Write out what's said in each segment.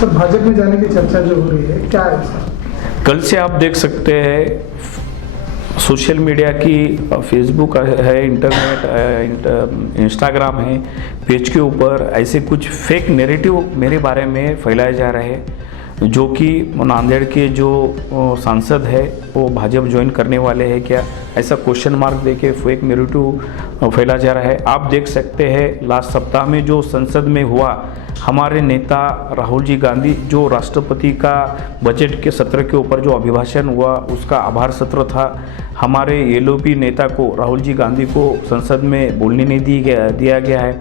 Sir Bhajpa में जाने की चर्चा जो हो रही है क्या है सर? कल से आप देख सकते हैं सोशल मीडिया की, फेसबुक है, इंटरनेट, इंस्टाग्राम है, पेज के ऊपर ऐसे कुछ फेक नैरेटिव मेरे बारे में फैलाए जा रहे हैं, जो कि नांदेड़ के जो सांसद है वो भाजपा ज्वाइन करने वाले हैं क्या, ऐसा क्वेश्चन मार्क देके फेक नैरेटिव फैला जा रहा है। आप देख सकते हैं लास्ट सप्ताह में जो संसद में हुआ, हमारे नेता राहुल जी गांधी जो राष्ट्रपति का बजट के सत्र के ऊपर जो अभिभाषण हुआ उसका आभार सत्र था। हमारे एलओपी नेता को राहुल जी गांधी को संसद में बोलने नहीं दिया गया है,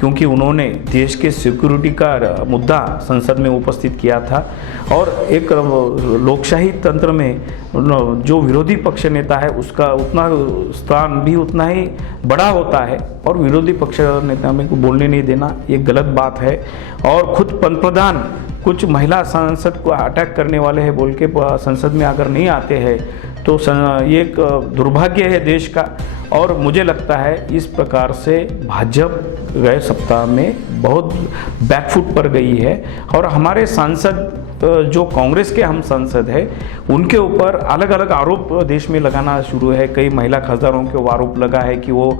क्योंकि उन्होंने देश के सिक्योरिटी का मुद्दा संसद में उपस्थित किया था। और एक लोकशाही तंत्र में जो विरोधी पक्ष नेता है उसका उतना स्थान भी उतना ही बड़ा होता है, और विरोधी पक्ष नेता में को बोलने नहीं देना ये गलत बात है। और खुद पंतप्रधान कुछ महिला सांसद को अटैक करने वाले हैं बोल के संसद में अगर नहीं आते हैं तो ये एक दुर्भाग्य है देश का। और मुझे लगता है इस प्रकार से भाजपा गए सप्ताह में बहुत बैकफुट पर गई है, और हमारे सांसद जो कांग्रेस के हम सांसद हैं उनके ऊपर अलग अलग आरोप देश में लगाना शुरू है। कई महिला खासदारों के आरोप लगा है कि वो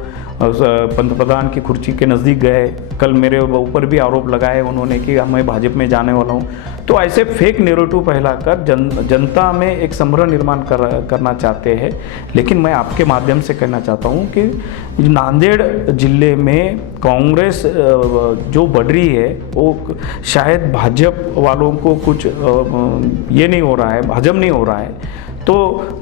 पंतप्रधान की कुर्सी के नज़दीक गए। कल मेरे ऊपर भी आरोप लगाए उन्होंने कि मैं भाजपा में जाने वाला हूँ। तो ऐसे फेक नैरेटिव फैलाकर जनता में एक संभ्रम निर्माण करना चाहते हैं। लेकिन मैं आपके माध्यम से कहना चाहता हूँ कि नांदेड़ जिले में कांग्रेस जो बढ़ रही है वो शायद भाजपा वालों को कुछ ये नहीं हो रहा है, हजम नहीं हो रहा है। तो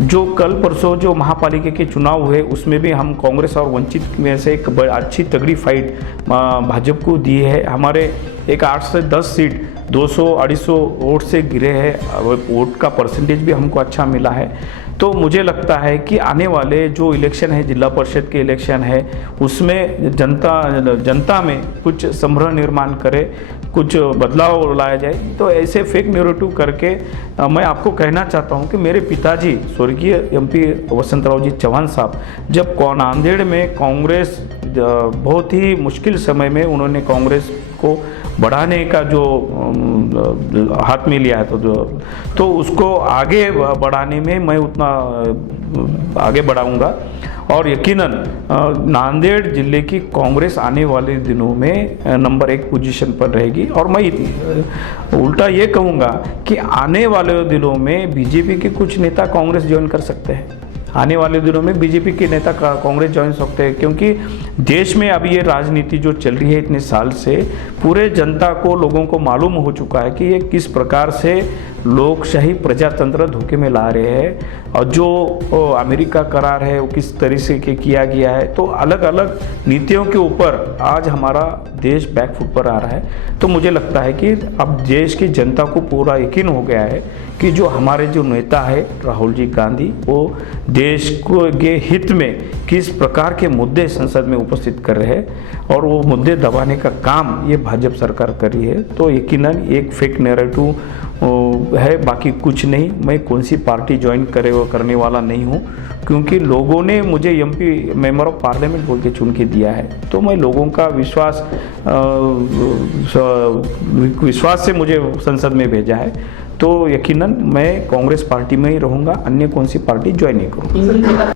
जो कल परसों जो महापालिका के चुनाव हुए उसमें भी हम कांग्रेस और वंचित में से एक अच्छी तगड़ी फाइट भाजपा को दी है। हमारे एक 8 से 10 सीट 200-250 वोट से गिरे हैं, वोट का परसेंटेज भी हमको अच्छा मिला है। तो मुझे लगता है कि आने वाले जो इलेक्शन है, जिला परिषद के इलेक्शन है, उसमें जनता में कुछ संभ्रम निर्माण करे, कुछ बदलाव लाया जाए। तो ऐसे फेक नैरेटिव करके मैं आपको कहना चाहता हूं कि मेरे पिताजी स्वर्गीय एमपी वसंतराव जी चौहान साहब जब नांदेड़ में कांग्रेस बहुत ही मुश्किल समय में उन्होंने कांग्रेस को बढ़ाने का जो हाथ में लिया है तो उसको आगे बढ़ाने में मैं उतना आगे बढ़ाऊंगा। और यकीनन नांदेड़ जिले की कांग्रेस आने वाले दिनों में नंबर 1 पोजीशन पर रहेगी। और मैं उल्टा ये कहूँगा कि आने वाले दिनों में बीजेपी के कुछ नेता कांग्रेस ज्वाइन कर सकते हैं। आने वाले दिनों में बीजेपी के नेता कांग्रेस ज्वाइन सकते हैं, क्योंकि देश में अभी ये राजनीति जो चल रही है इतने साल से पूरे जनता को, लोगों को मालूम हो चुका है कि ये किस प्रकार से लोकशाही प्रजातंत्र धोखे में ला रहे हैं, और जो अमेरिका करार है वो किस तरह से किया गया है। तो अलग अलग नीतियों के ऊपर आज हमारा देश बैकफुट पर आ रहा है। तो मुझे लगता है कि अब देश की जनता को पूरा यकीन हो गया है कि जो हमारे जो नेता है राहुल जी गांधी वो देश के हित में किस प्रकार के मुद्दे संसद में उपस्थित कर रहे हैं, और वो मुद्दे दबाने का काम ये भाजपा सरकार कर रही है। तो यकीनन एक फेक नैरेटिव है, बाकी कुछ नहीं। मैं कौन सी पार्टी ज्वाइन करने वाला नहीं हूँ, क्योंकि लोगों ने मुझे एमपी मेंबर ऑफ पार्लियामेंट बोल के चुन के दिया है। तो मैं लोगों का विश्वास से मुझे संसद में भेजा है। तो यकीनन मैं कांग्रेस पार्टी में ही रहूँगा, अन्य कौन सी पार्टी ज्वाइन नहीं करूँगा।